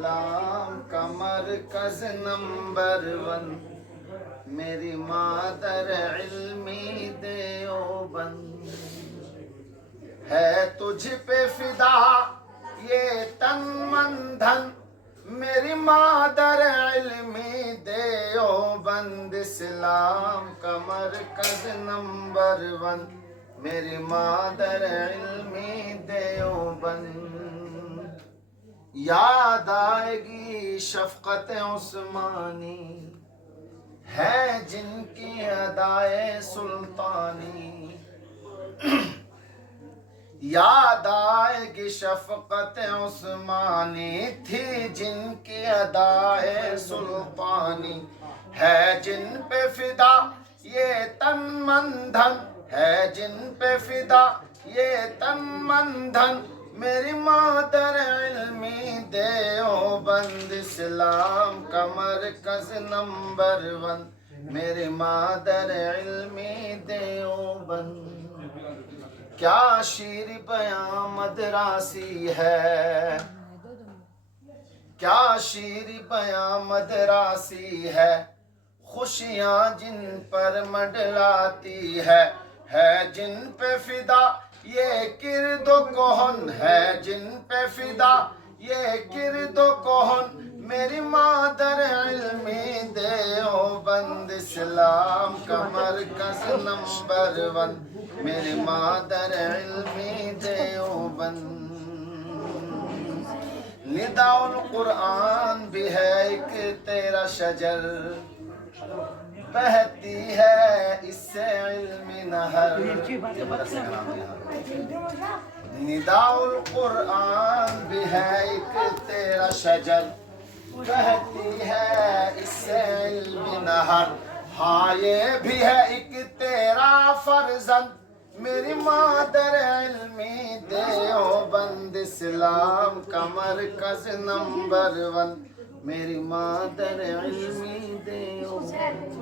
اسلام کا مرکز نمبر 1 میری مادر علمی دیوبند ہے تجھ پہ فدا یہ تن من دھن میری مادر علمی دیوبند اسلام کا مرکز نمبر 1 میری مادر علمی دیوبند یاد آئے گی شفقت عثمانی ہے جن کی ادائے سلطانی یاد آئے گی شفقت عثمانی تھی جن کی ادائے سلطانی ہے جن پہ فدا یہ تن من دھن ہے جن پہ فدا یہ تن من دھن میری مادر علمی دیوبند اسلام کا مرکز نمبر 1 میری مادر علمی دیوبند کیا شیر بیاں مدراسی ہے کیا شیر بیاں مدراسی ہے خوشیاں جن پر منڈلاتی ہے جن پہ فدا یہ کرد و کہن ہے جن پہ فدا یہ کرد و کہن میری مادر علمی دیوبند اسلام کا مرکز نمبر 1 میری مادر علمی دیوبند نداء القرآن بھی ہے ایک تیرا شجر بہتی ہے اس سے علمی نہر نداء القرآن بھی ہے ایک تیرا شجر بہتی ہے اس سے علمی نہر ہاں یہ بھی ہے ایک تیرا فرزند میری مادر علمی دیوبند اسلام کا مرکز نمبر 1 میری مادر علمی دیوبند